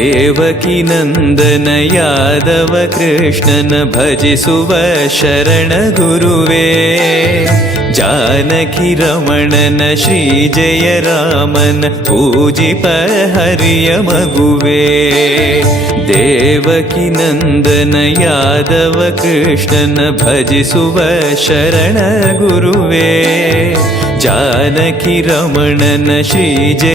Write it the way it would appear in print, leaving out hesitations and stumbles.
ದೇವಕಿ ನಂದನ ಯಾದವ ಕೃಷ್ಣನ ಭಜಿಸುವ ಶರಣ ಗುರುವೇ. ಜಾನಕಿ ರಮಣನ ಶ್ರೀ ಜಯ ರಾಮನ ಪೂಜಿಪ ಹರಿಯ ಮಗುವೇ. ದೇವಕಿ ನಂದನ ಯಾದವ ಕೃಷ್ಣನ ಭಜಿಸುವ ಶರಣ ಗುರುವೇ. ಜಾನಕಿ ರಮಣನ ಶ್ರೀ ಜಯ